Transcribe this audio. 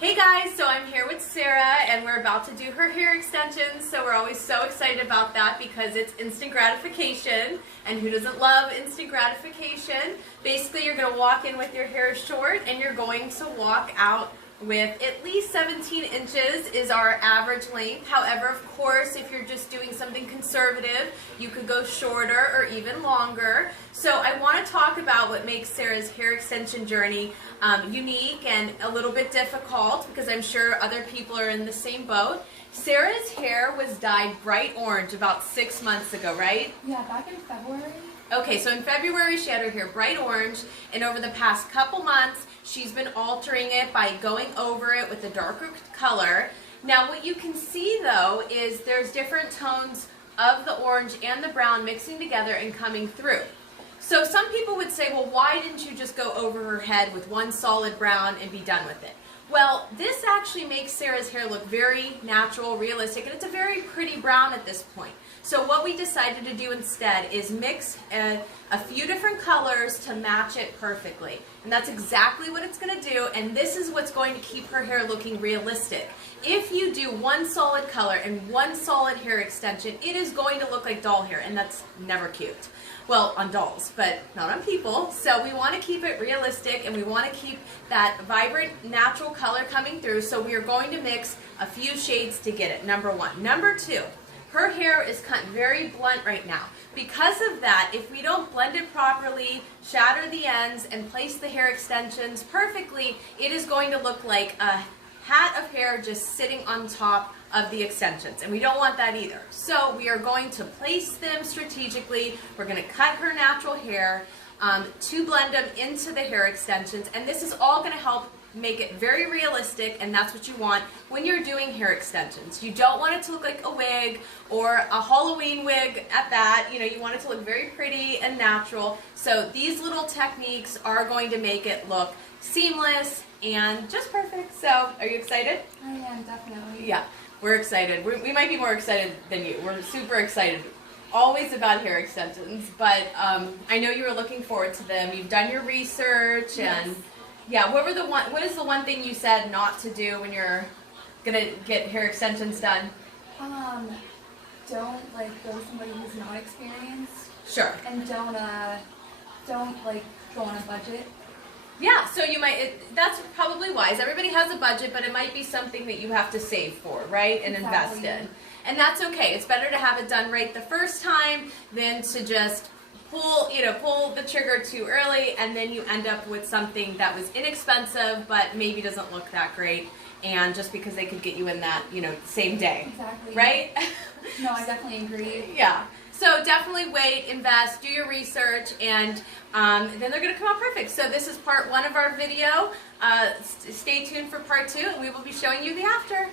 Hey guys, so I'm here with Sarah and we're about to do her hair extensions, so we're always so excited about that because it's instant gratification, and who doesn't love instant gratification? Basically, you're going to walk in with your hair short and you're going to walk out with at least 17 inches is our average length. However, of course, if you're just doing something conservative, you could go shorter or even longer. So I want to talk about what makes Sarah's hair extension journey unique and a little bit difficult, because I'm sure other people are in the same boat. Sarah's hair was dyed bright orange about 6 months ago, right? Yeah, back in February. Okay, so in February she had her hair bright orange, and over the past couple months she's been altering it by going over it with a darker color. Now what you can see though is there's different tones of the orange and the brown mixing together and coming through. So some people would say, well, why didn't you just go over her head with one solid brown and be done with it? Well, this actually makes Sarah's hair look very natural, realistic, and it's a very pretty brown at this point. So what we decided to do instead is mix a few different colors to match it perfectly. And that's exactly what it's going to do, and this is what's going to keep her hair looking realistic. If you do one solid color and one solid hair extension, it is going to look like doll hair, and that's never cute. Well, on dolls, but not on people. So we want to keep it realistic, and we want to keep that vibrant, natural color coming through, so we are going to mix a few shades to get it, number one. Number two, her hair is cut very blunt right now. Because of that, if we don't blend it properly, shatter the ends, and place the hair extensions perfectly, it is going to look like a hat of hair just sitting on top of the extensions, and we don't want that either. So we are going to place them strategically. We're going to cut her natural hair to blend them into the hair extensions, and this is all going to help make it very realistic, and that's what you want when you're doing hair extensions. You don't want it to look like a wig or a Halloween wig at that. You know, you want it to look very pretty and natural. So these little techniques are going to make it look seamless and just perfect. So are you excited? I am, definitely. Yeah, we're excited. We might be more excited than you. We're super excited. Always about hair extensions, but I know you were looking forward to them. You've done your research. Yes. And yeah, what is the one thing you said not to do when you're gonna get hair extensions done? Don't go with somebody who's not experienced. Sure. And don't go on a budget. Yeah, so you might, that's probably wise. Everybody has a budget, but it might be something that you have to save for, right? And Exactly. invest in. And that's okay. It's better to have it done right the first time than to just pull the trigger too early, and then you end up with something that was inexpensive but maybe doesn't look that great, and just because they could get you in that, same day. Exactly. Right? No, I definitely agree. Yeah. So definitely wait, invest, do your research, and then they're going to come out perfect. So this is part one of our video. Stay tuned for part two, and we will be showing you the after.